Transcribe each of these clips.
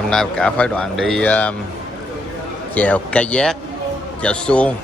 hôm nay cả phái đoàn đi chèo kayak, chèo xuông.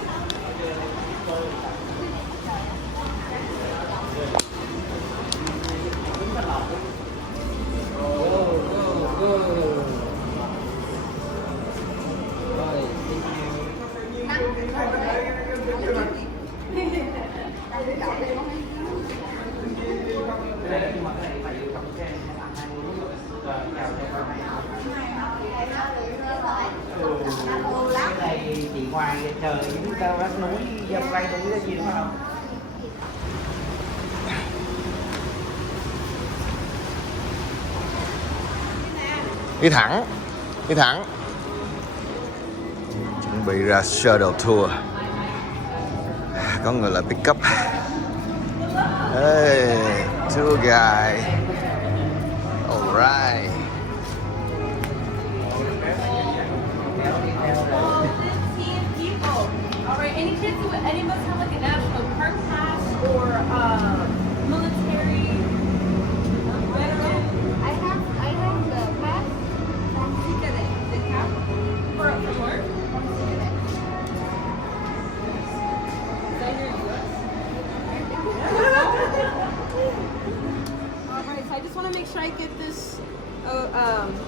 Chị ngoài trời những cao đất núi dông ray núi là gì đúng không? Đi thẳng, đi thẳng. Chuẩn bị ra shuttle tour. Có người là pick up. Hey, tour guide. Alright. Any kids who any of us have like a national park pass or military veteran? I have the pass. The cap for work. Is that your US? All right, so I just want to make sure I get this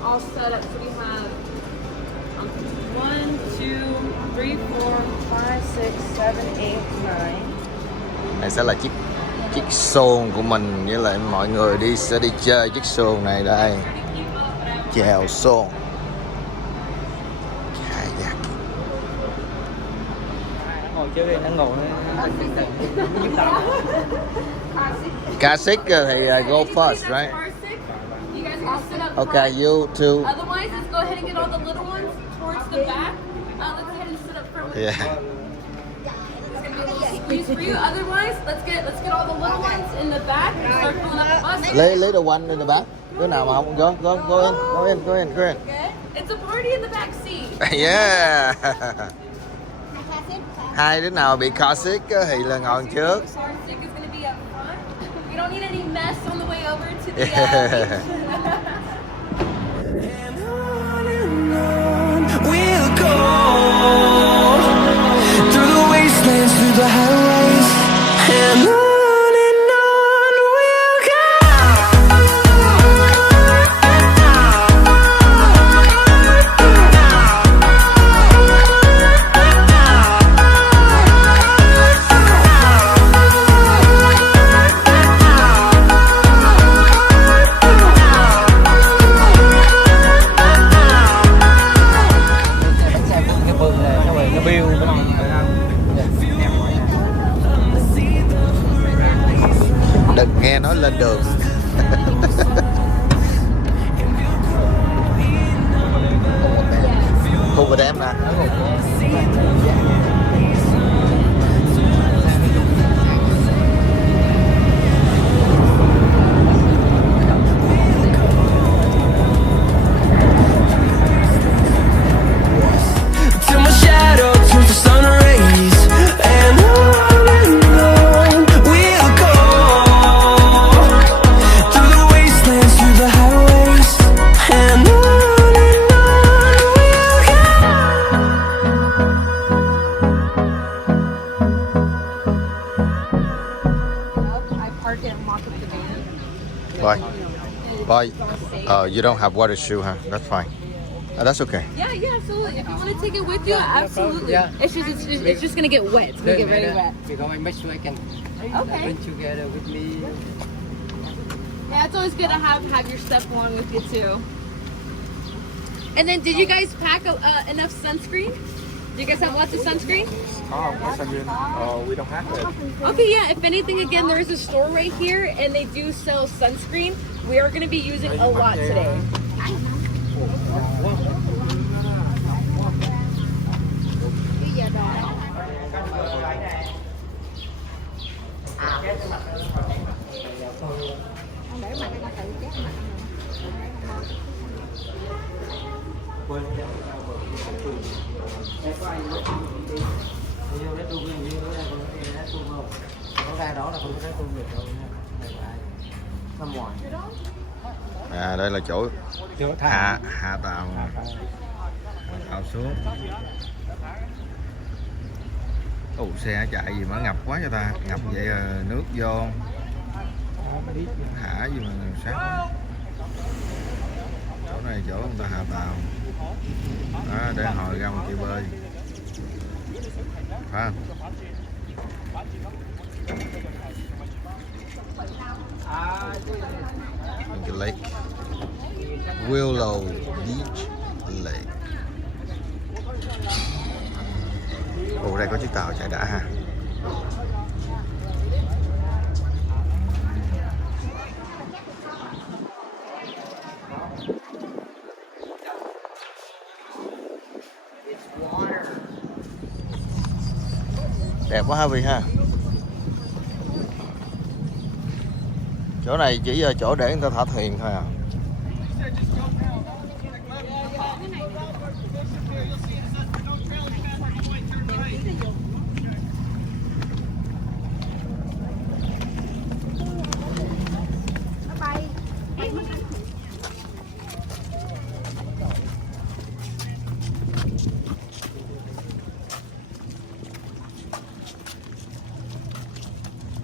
all set up. So we have 1, 2, 3, 4, 5, 6, 7, 8, 9. Này sẽ là chiếc xuồng của mình, với lại mọi người sẽ đi chơi chiếc xuồng này đây. Chèo xuồng. Kayak. Ngồi chơi đi, nó ngồi Classic thì go first, right? You guys are gonna sit up Okay, front. you too. Otherwise, let's go ahead and get all the little ones towards the back. Let's go ahead and sit up front. Yeah. It's gonna be a little squeeze for you. Otherwise, let's get all the little ones in the back and start filling up the bus. Little one in the back. Đứa nào mà không go in. Okay. It's a party in the back seat. Yeah. Hai đứa nào bị car sick thì là ngồi trước. Car seat is gonna be up front. We don't need any mess on the way over to the Yeah. We'll go through the wastelands, through the highways, and on we'll go. cái vườn này xong rồi nó biêu Đừng nghe nói lên đường. Thu vào em nè. Till my shadow turns to sun rays, and on we'll go through the wastelands, through the highways, and on we'll Yep, I park it and walk up the van. Boy, you don't have water shoe, huh? That's fine. That's okay. Yeah, absolutely. If you want to take it with you, absolutely. Yeah. It's just gonna get wet. It's gonna get very wet. Because I make sure I can Okay. bring together with me. Yeah, it's always good to have your stuff along with you too. And then, did you guys pack enough sunscreen? Do you guys have lots of sunscreen? We don't have it. Okay, yeah. If anything, again, there is a store right here, and they do sell sunscreen. We are going to be using a lot today. Vô đấy tu viên vô đấy còn cái đấy tu không? Có ra đó là không có thấy tu được đâu nha. Này của ai? Năm ngoài. À đây là chỗ Chỗ thả. hạ tàu xuống. Ồ, xe chạy gì mà ngập quá cho ta, ngập vậy nước vô thả gì mà sát quá. Chỗ này chỗ người ta hạ tàu đó, để hồi ra một kia bơi phải không? Cái lake Willow Beach Lake. Ồ, đây có chiếc tàu chạy đã ha. Đẹp quá ha Vy ha. Chỗ này chỉ là chỗ để người ta thả thuyền thôi à.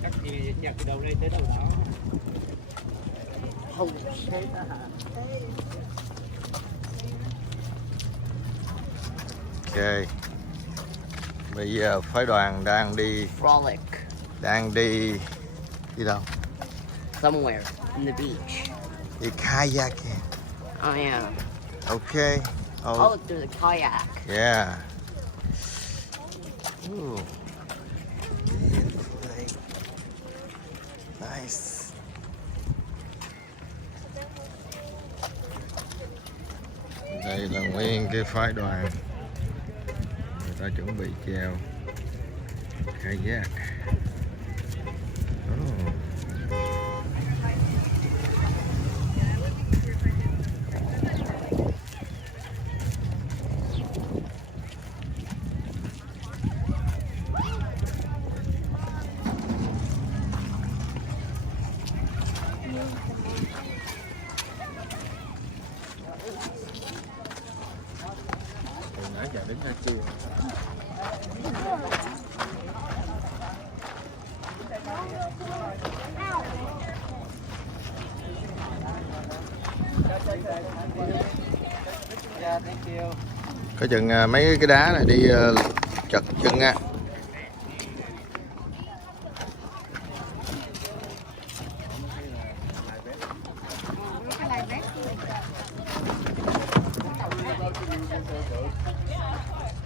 Chắc gì nhặt từ đầu đây tới đầu đó. Không shit. Ok. Bây giờ phái đoàn đang đi Frolic đi đâu? somewhere in the beach. Đi kayaking. Oh yeah. Ok. Oh, there's a kayak. Yeah. Ooh. Nice. Đây là nguyên cái phái đoàn, người ta chuẩn bị chèo kayak. Oh. Nãy giờ đến Nha Trang. Có chừng mấy cái đá này đi chật chân á.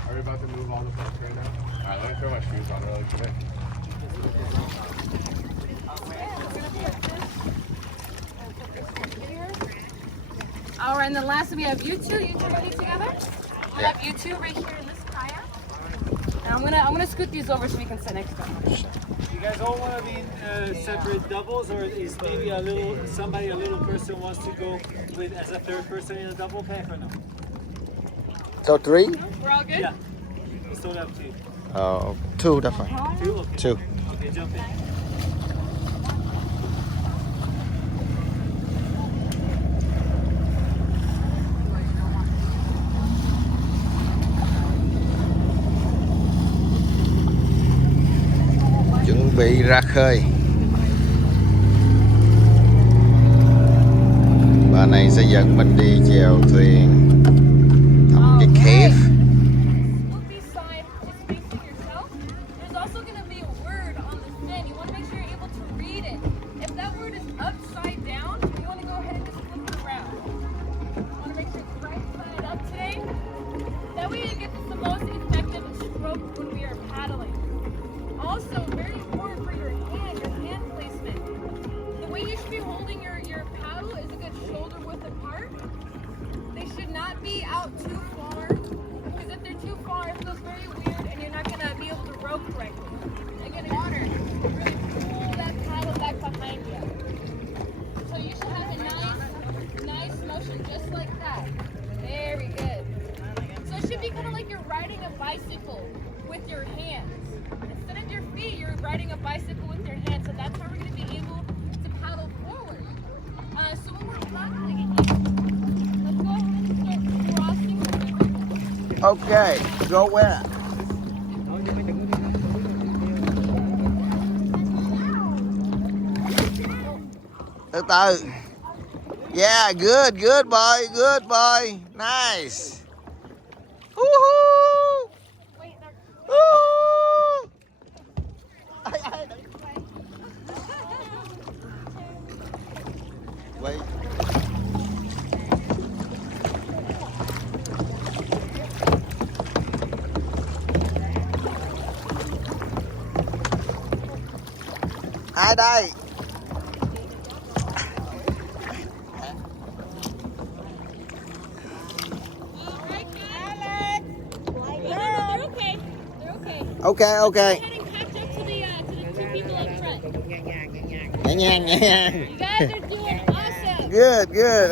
Are we about to move all the boats right now? Alright, let me throw my shoes on really quick. All right, and then last we have you two ready together. We have you two right here in this kayak. And I'm gonna scoot these over so we can sit next to them. You guys all want to be separate doubles, or is maybe a little person wants to go with as a third person in a double pack or no? So 3? We're all good? Yeah. It's totally up to you. 2 definitely. Two? Okay. 2. Okay, jump in. Chuẩn bị ra khơi. Bà này sẽ dẫn mình đi chèo thuyền thăm cái cave. Scoopy side is facing yourself. There's also going to be a word on the fin. You want to make sure you're able to read it. If that word is upside down, you want to go ahead and just flip it around. You want to make sure it's right side up today. That way you get the most effective stroke when we are paddling. Also, very important for your hand placement. The way you should be holding your paddle is a good shoulder width apart. They should not be out too far, because if they're too far, it feels very weird and you're not going to be able to row correctly. Again, in water, really pull that paddle back behind you. So you should have a nice motion just like that. Very good. So it should be kind of like you're riding a bicycle with your hands. Instead of your feet, you're riding a bicycle with your hands. So that's how we're going to be able to paddle forward. So when we're riding, Okay, go where? Từ từ. Yeah, good, good boy, good boy. Nice. Woohoo! Woo! Wait. Ai đây? They're okay. They're okay. Okay, okay. Go ahead and catch up to the two people up front. Nhẹ nhàng, nhẹ nhàng. You guys are doing awesome. Good, good.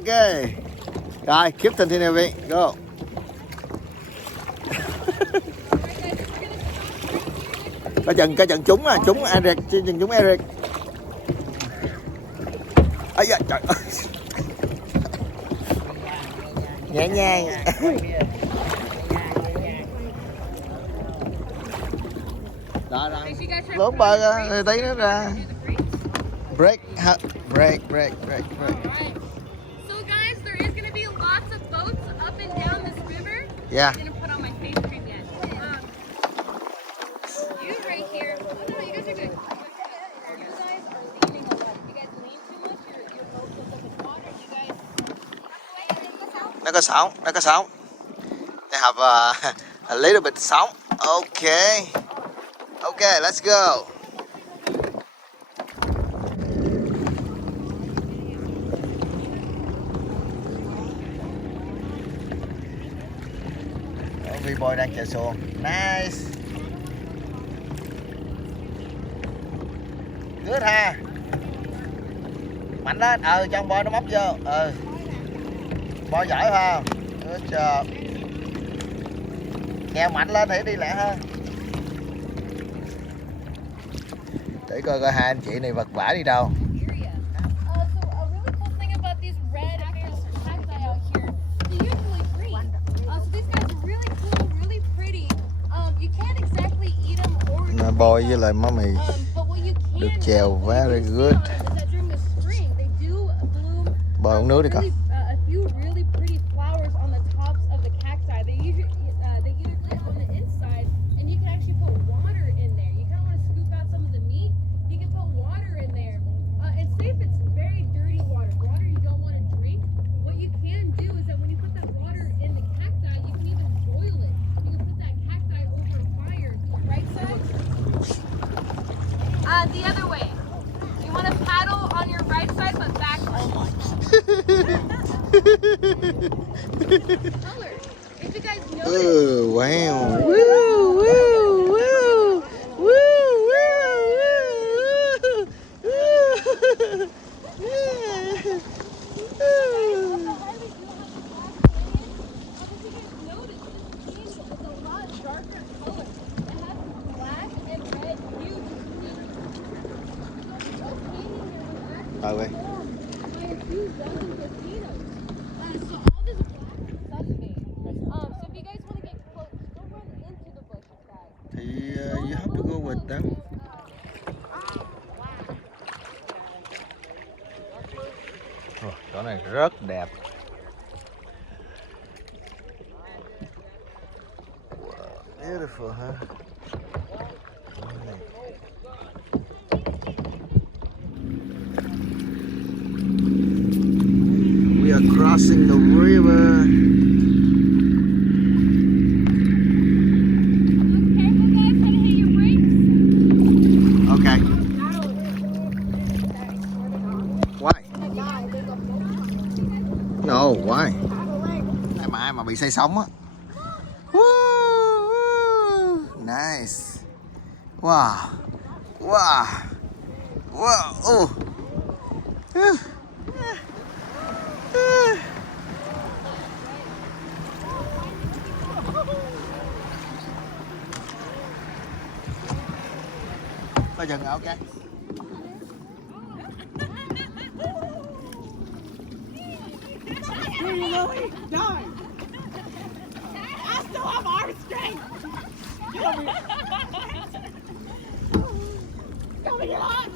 Okay. Rồi, keep continuing. Go. Coi chừng trúng à, trúng Eric, chừng trúng Eric. Ây da, trời ơi. Nhẹ nhàng. Đó rồi. Lớn bờ ra, tí nữa ra. Break. Alright. So guys, there is gonna be lots of boats up and down this river. Yeah. I'm gonna put on my face cream yet. You right here. Oh, no, you guys are good. You guys are leaning a lot. You guys lean too much. Your boat goes up in water. You guys. Nó có sóng, nó có sóng. They have a little bit sóng. Okay. Okay, let's go. V-boy đang chạy xuồng. Nice. Good ha. Mạnh lên. Trong boy nó móc vô. Boy giỏi ha. Good job. Nheo mạnh lên thì đi lẹ hơn. Để coi coi hai anh chị này vật vã đi đâu. So a really cool thing about these red cacti out here, they're usually green. So these guys are really cool, really pretty. You can't exactly eat them or Nó boy với lại má mì. but what you can Được chèo very good. is that during the spring they do bloom. Bò uống nước đi con. A few really pretty flowers on the tops of the cacti. They usually they either get on the inside, and you can actually put water in there. You kind of want to scoop out some of the meat. You can put water in there, and say if it's very dirty water you don't want to drink. What you can do is that when you put that water in the cacti, you can even boil it. You can put that cacti over a fire. Right side. The other way. You want to paddle on your right side, but backwards. Color. If you guys notice. Wow. Ơi. Thì you have to go with them. Chỗ này rất đẹp. Wow, beautiful, huh? We are crossing the river. Okay. Why? No, why? Ai mà bị say sóng á. Nice. Wow. Wow. Wow. Oh. Coi chừng, ok. Joey, die. I still have arm strength. Get over here. Come get on.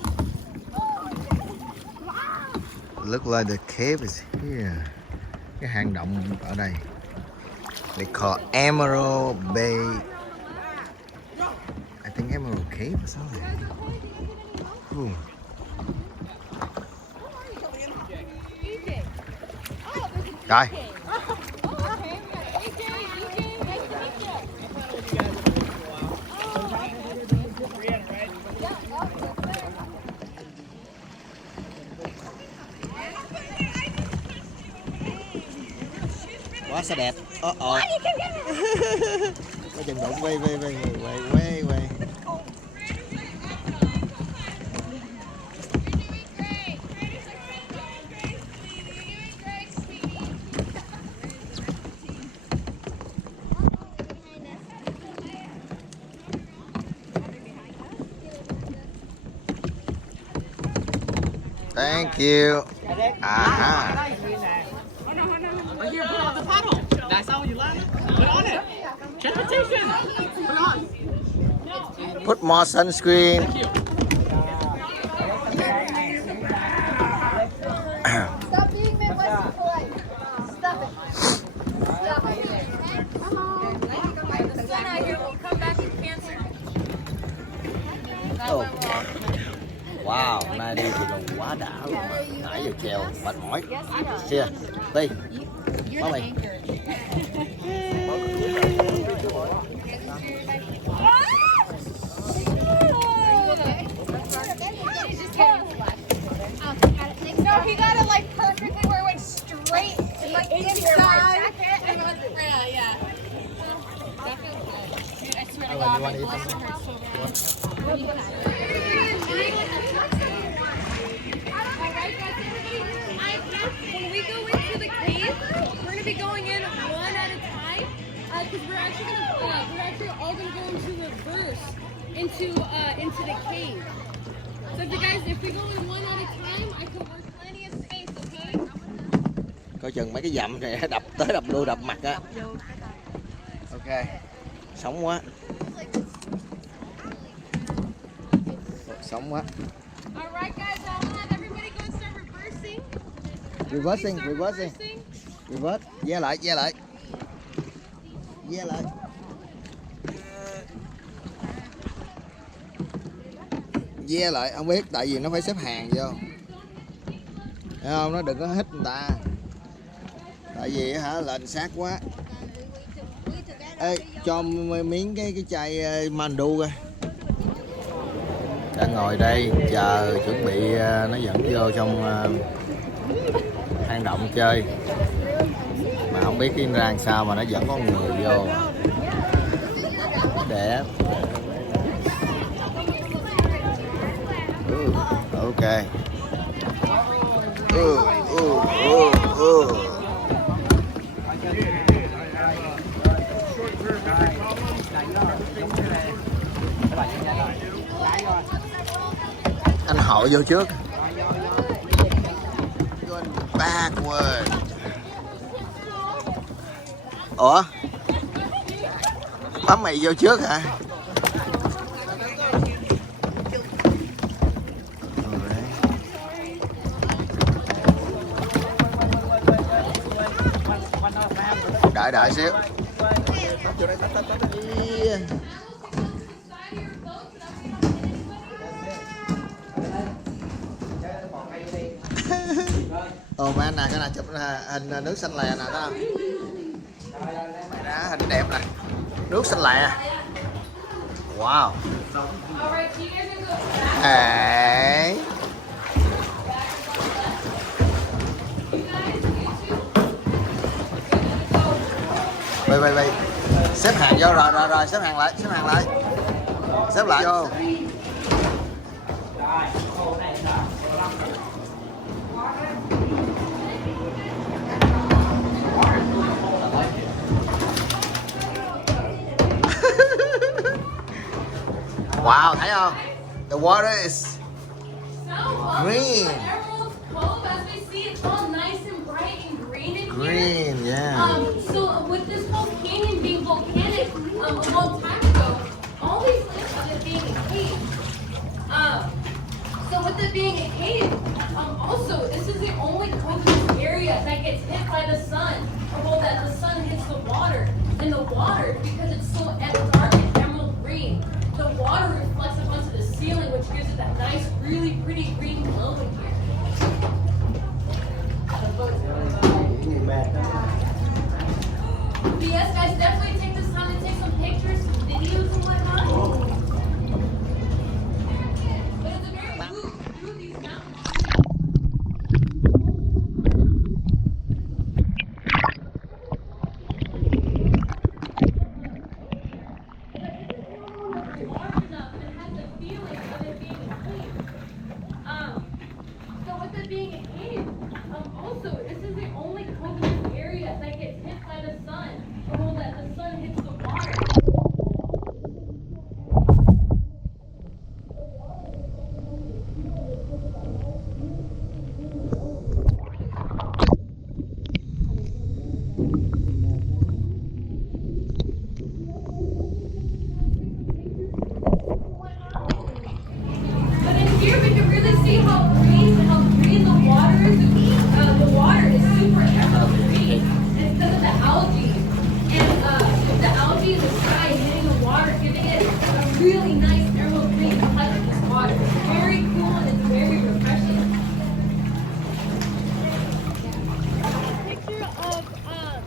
Look like the cave is here. Cái hang động ở đây. They call Emerald Bay. I think Emerald Cave or something. Ooh. Rồi. Quá sao đẹp. Có chừng đụng quay. Thank you. À. Here, put on the paddle. That's how you land it. Put on it. Transportation. Put on. Put more sunscreen. Stop being Midwestern polite. Stop it. Stop it. The sun out here will come back with cancer. That went well. Wow, hôm nay đi thì còn quá đã luôn mà. Nãy giờ chèo mệt mỏi. Xìa, đi. Bó mày. No, he got it like perfectly where it went straight like inside. Yeah. That feels good. Dude, I swear to God, my bladder hurts so bad. When we go into the cave, we're gonna be going in one at a time because we're actually all gonna go into reverse into the cave. So if we go in one at a time, I can work plenty of space, okay? Coi chừng mấy cái dặm này đập tới đập lui đập mặt á. Ok. Sống quá. Sống quá. Alright guys, I'll have everybody go and start reversing. Reversing. Reverse. Ve lại. Ve lại, không biết tại vì nó phải xếp hàng vô. Thấy không? Nó đừng có hít người ta. Tại vì lệnh sát quá. Ê, cho miếng cái chai mandu coi. Đang ngồi đây chờ chuẩn bị nó dẫn vô trong hang động chơi. Mà không biết cái ra làm sao mà nó dẫn con người vô. Đẹp. Ok. Anh hội vô trước. Backward. Ủa? Bấm mày vô trước hả? Đợi xíu. Ồ mà anh nè, cái này chụp hình nước xanh lè nè, đó không? Đó, hình đẹp nè. Nước xanh lè. Wow. Hey. Vậy. Xếp hàng vô rồi, xếp hàng lại. Xếp lại vô. Wow, thấy không? The water is green. green, yeah. So with this whole canyon being volcanic, a long time ago, all these things of it being a cave. So with it being a cave, also this is the only coastal area that gets hit by the sun, or well, that the sun hits the water. And the water, because it's so dark and emerald green, the water reflects up onto the ceiling, which gives it that nice, really pretty green glow in here. But yes, guys, definitely take this time to take some pictures, some videos, and whatnot. But it's a very move through these mountains. Large enough and has the feeling of it being a cave. So with it being a cave, also this is the only coastal area that gets hit by the sun, or well, that the sun hits the water. But in here we can really see how green the water is. The water is super emerald green. And it's because of the algae. And the algae in the sky hitting the water, giving it a really nice emerald green touch of this water. It's very cool and it's very refreshing. Picture of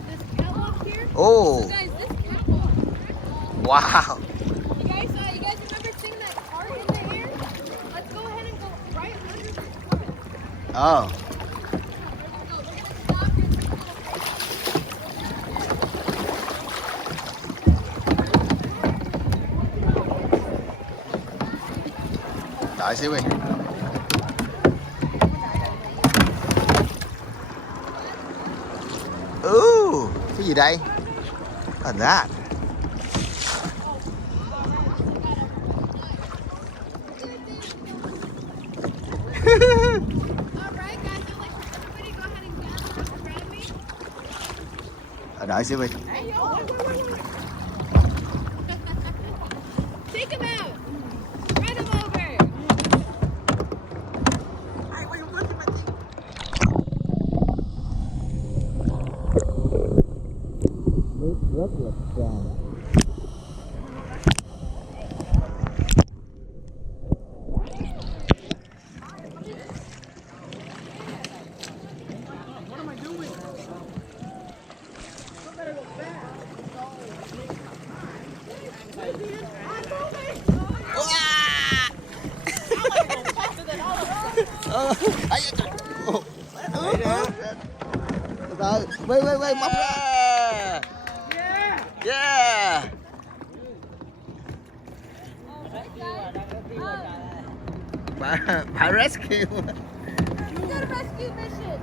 this catwalk here. Oh, Guys, this catwalk. wow. You guys remember seeing that cart in the air? Let's go ahead and go right under this cart. Oh, We're gonna stop here. đợi xíu đi. Ooh, cái gì đây? What's that? Alright guys, I'd like for everybody to go ahead and gather up around me. Đợi xíu đi. Hey yo! Take him out! Run him over! Nước rất là tràn. Từ Vy móc ra. Yeah. Bà rescue. You got a rescue mission!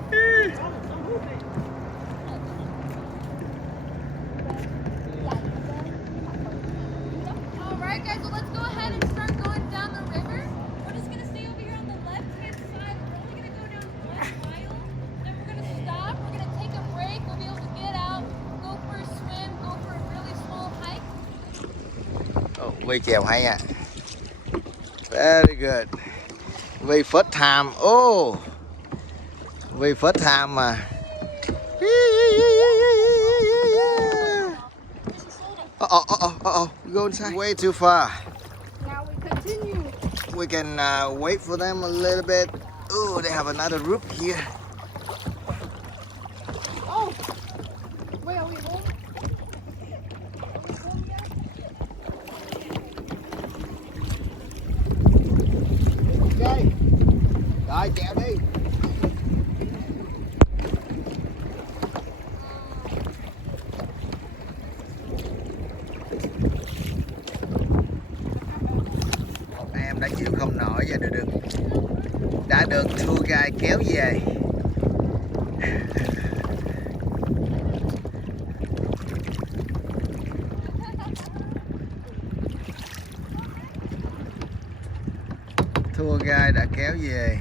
Alright guys, well let's go ahead and start going down the river. We're just gonna stay over here on the left-hand side. We're only gonna go down 1 mile. Then we're gonna stop. We're gonna take a break. We'll be able to get out, go for a swim, go for a really small hike. Vy chèo hay à. Very good. Vy first time. Oh. Vy first time mà. Uh-oh. You go inside. Way too far. Now we continue. We can wait for them a little bit. Oh, they have another group here. Oh! Wait, are we home? Ok. Rồi, chèo đi. Một em đã chịu không nổi và đã được tour guide kéo về. Tour guide đã kéo về.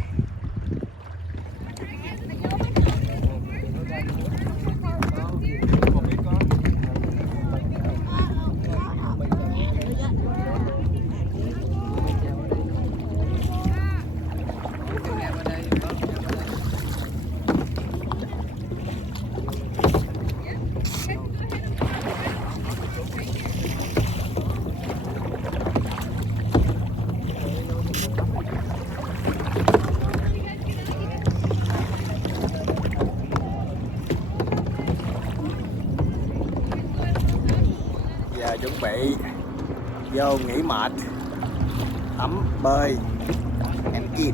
Giờ chuẩn bị vô nghỉ mệt, tắm bơi and eat.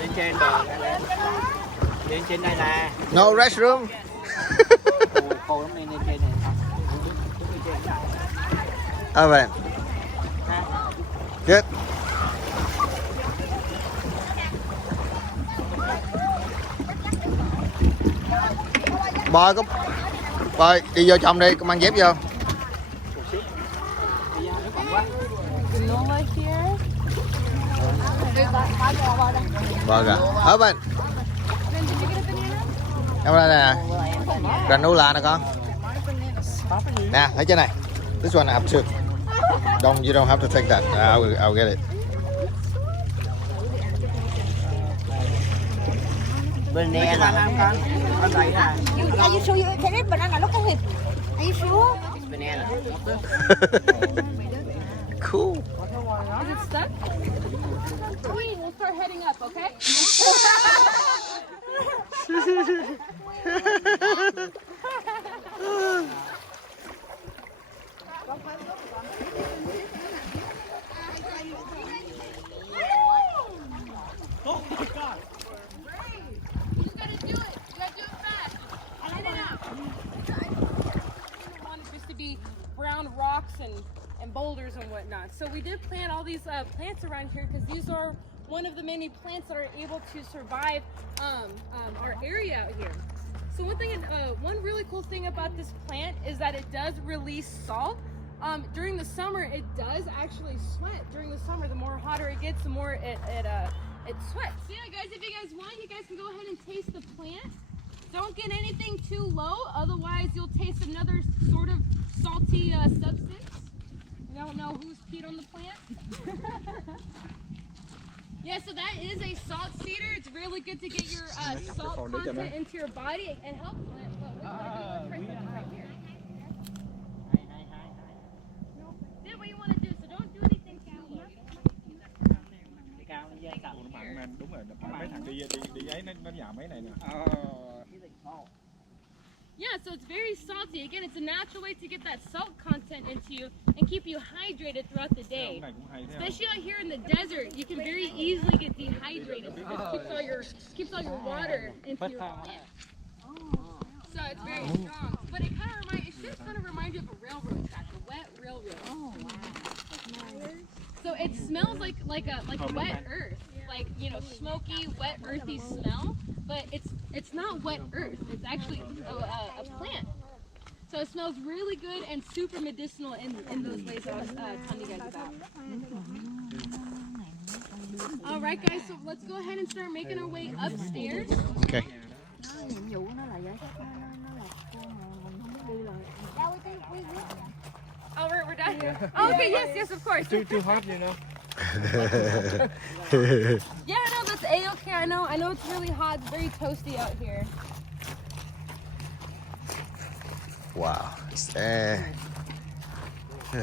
Lên trên bờ. Lên trên đây nè. No restroom. Khô lắm lên trên này. Alright. Good. Bơi có bơi đi vô trong đi, mang dép vô. Bơi kìa. Ở bên. Em đây nè. Granola nè con. Nè, lấy trên này. This one I have two. You don't have to take that. I'll get it. Banana. Are you sure you can eat banana? Look at him. Are you sure? It's banana. Cool. Is it stuck? Wait, we'll start heading up, okay? Brown rocks and boulders and whatnot. So we did plant all these plants around here because these are one of the many plants that are able to survive our area out here. So one really cool thing about this plant is that it does release salt. During the summer, it does actually sweat. During the summer, the more hotter it gets, the more it sweats. So yeah, guys, if you guys want, you guys can go ahead and taste the plant. Don't get anything too low, otherwise you'll taste another sort of salty substance. I don't know who's peed on the plant. Yeah, so that is a salt cedar. It's really good to get your salt content into your body and help plant. Do what you want to do, so don't do anything too low. Đúng rồi, mấy thằng đi ấy nó nhả mấy này nè. Yeah, so it's very salty. Again, it's a natural way to get that salt content into you and keep you hydrated throughout the day. Especially out here in the desert, you can very easily get dehydrated because it keeps all your water into your plant. So it's very strong. But it should kind of remind you of a railroad track, a wet railroad. Oh wow. So it smells like wet earth, like smoky, wet, earthy smell. But it's not wet earth. It's actually a plant. So it smells really good and super medicinal in those ways I was telling you guys about. All right, guys. So let's go ahead and start making our way upstairs. Okay. Oh, we're done. Yeah. Oh, okay. Yes, of course. Too hot, you know. Yeah, no, that's A-okay. I know it's really hot. It's very toasty out here. Wow, it's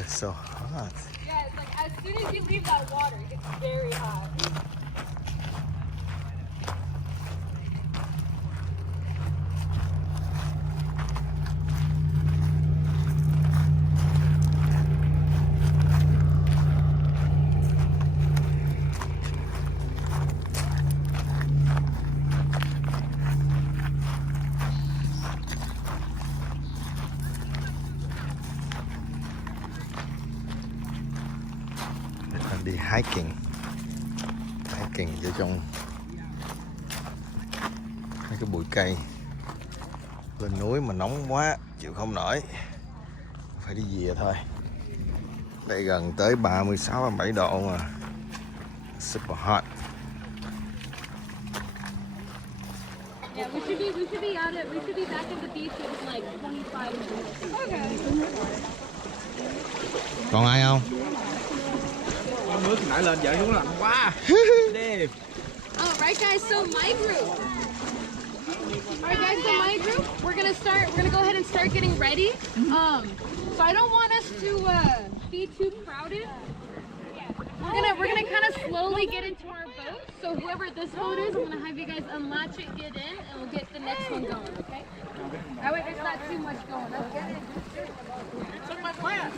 so hot. Yeah, it's like as soon as you leave that water, it gets very hot. Đi hiking ở trong mấy cái bụi cây lên núi mà nóng quá chịu không nổi, phải đi về thôi. Đây gần tới 36-37 độ mà, super hot. Yeah, we should be back at the beach in like 25 minutes. Okay. Còn ai không? Nước nãy lên dậy xuống lạnh quá. Alright guys, so my group. Alright guys, so my group, we're gonna go ahead and start getting ready. So I don't want us to be too crowded. We're gonna kind of slowly get into our boat. So whoever this boat is, I'm gonna have you guys unlatch it, get in, and we'll get the next one going. Okay? That way there's not too much going on. You took my plan.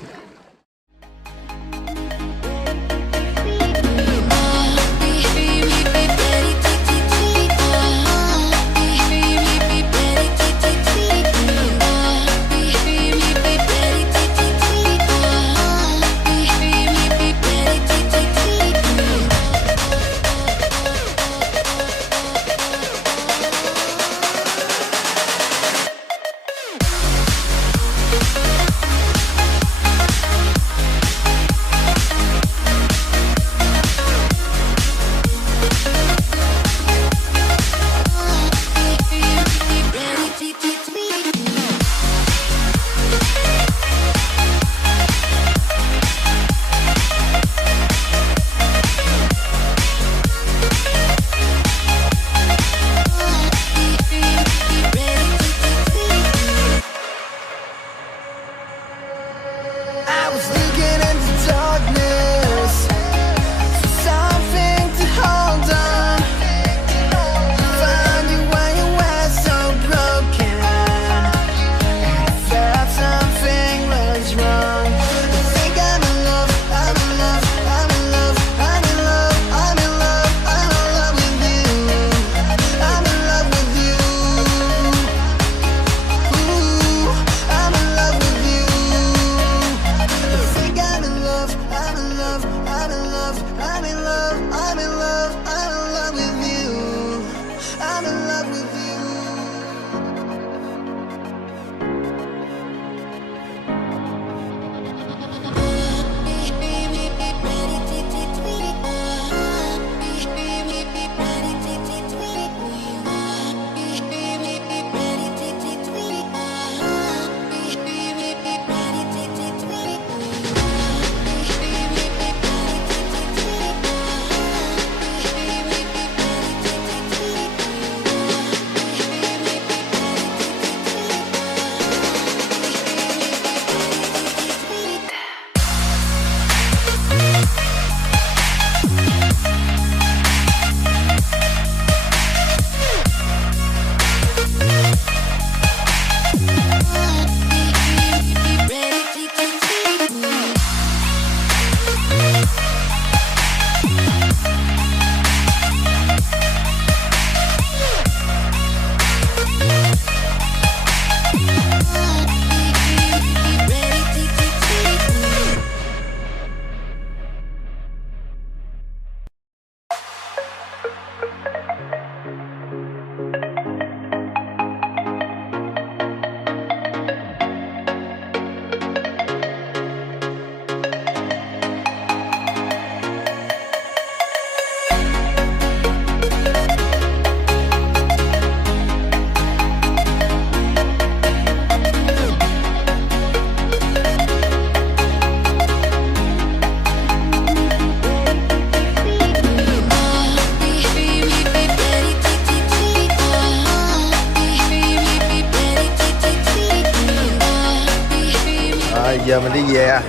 Giờ mình đi về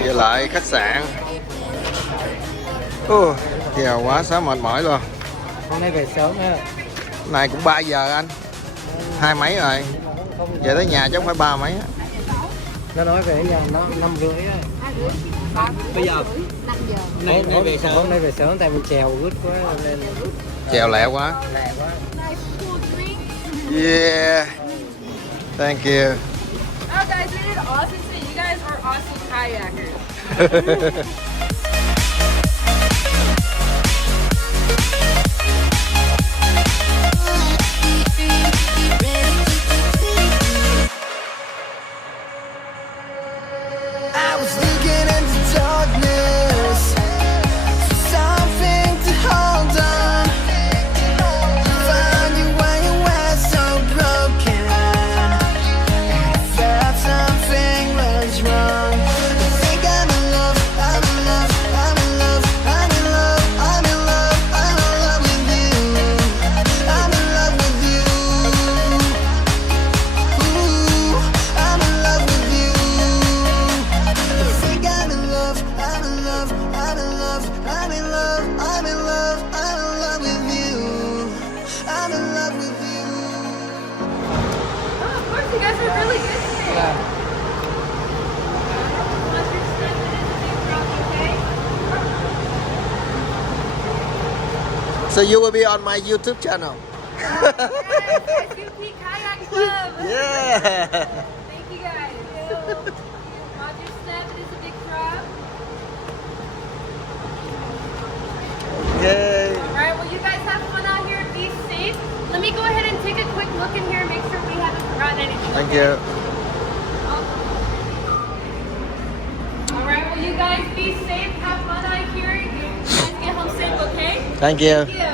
lại khách sạn. Chèo quá sáng mệt mỏi luôn. Hôm nay về sớm ha. Này cũng 3 giờ anh. 2 mấy rồi. Về tới nhà chứ không phải 3 mấy. Nó nói về nhà nó 5 rưỡi á. Bây giờ 5 giờ. Hôm nay về sớm tại mình chèo gút quá nên Chèo lẹ quá. Yeah. Thank you. Oh guys, we did awesome today. You guys are awesome kayakers. Something was wrong. I think I'm in love. So you will be on my YouTube channel. SUP Kayak Club. Yeah. Thank you guys. Roger Step, it is a big crab. Yay. Alright, well you guys have fun out here. Be safe. Let me go ahead and take a quick look in here and make sure we haven't forgotten anything. Thank you. Alright, well you guys be safe. Have fun out here. You guys get home safe, okay? Thank you. Thank you.